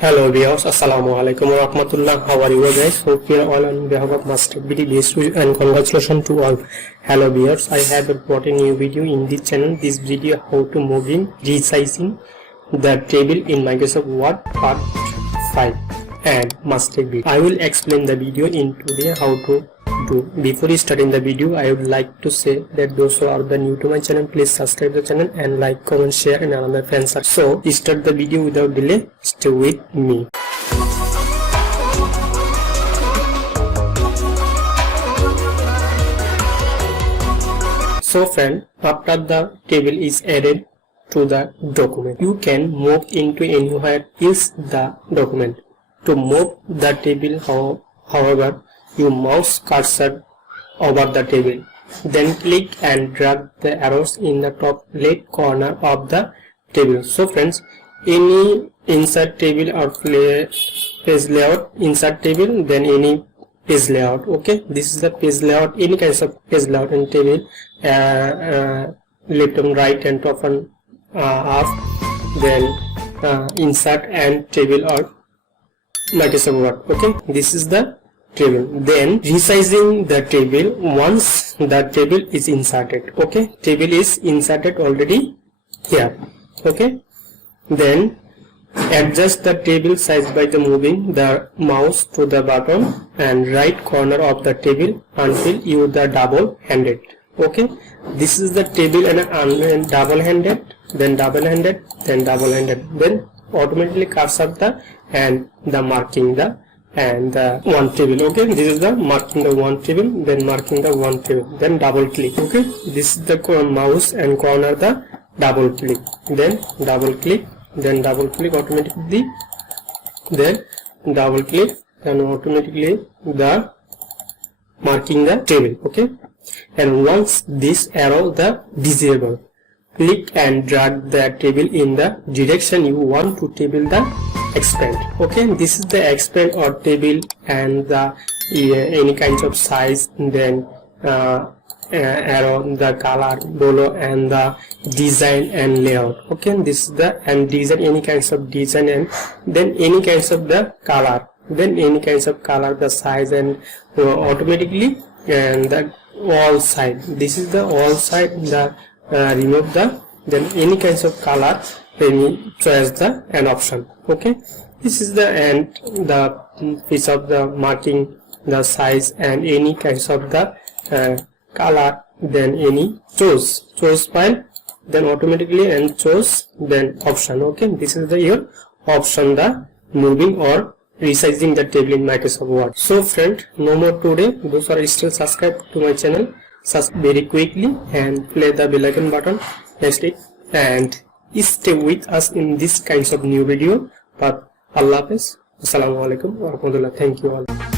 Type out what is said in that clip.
Hello viewers, Assalamu alaikum wa rahmatullah. How are you guys? Hope you are all on behalf of Master BD best and congratulations to all. Hello viewers, I have brought a new video in this channel. This video how to moving resizing the table in Microsoft Word part 5 and Master BD. I will explain the video in today how to do. Before starting the video, I would like to say that those who are new to my channel, please subscribe the channel and like, comment, share and another friends. So start the video without delay. Stay with me. So friend, after the table is added to the document, you can move into anywhere else the document. To move the table, however, you mouse cursor over the table, then click and drag the arrows in the top left corner of the table. So friends, any insert table or page layout, insert table, then any page layout. Okay, this is the page layout, any kinds of page layout in table, left and right and top and up, then insert and table or Microsoft Word. Okay, this is the table. Then resizing the table once the table is inserted. Okay, table is inserted already here. Okay, then adjust the table size by the moving the mouse to the bottom and right corner of the table until you the double handed. Okay, this is the table and double handed, then double handed, then double handed, then automatically cursor the and the marking the and the one table. Okay, this is the marking the one table, then marking the one table, then double click. Okay, this is the mouse and corner the double click, then double click, then double click automatically, then double click, then automatically the marking the table. Okay, and once this arrow the disable, click and drag the table in the direction you want to table the expand. Okay, this is the expand or table and the any kinds of size, then arrow, the color below and the design and layout. Okay, this is the and design, any kinds of design, and then any kinds of the color, then any kinds of color, the size, and automatically and the all side. This is the all side, the remove the, then any kinds of color, any choose the an option. Okay, this is the and the piece of the marking the size and any kinds of the color, then any choose file, then automatically and choose then option. Okay, this is the your option, the moving or resizing the table in Microsoft Word. So friend, no more today. Those are still subscribed to my channel, subscribe very quickly and play the bell icon button next it and stay with us in this kinds of new video. But Allah Hafiz, Assalamu alaikum wa rahmatullah. Thank you all.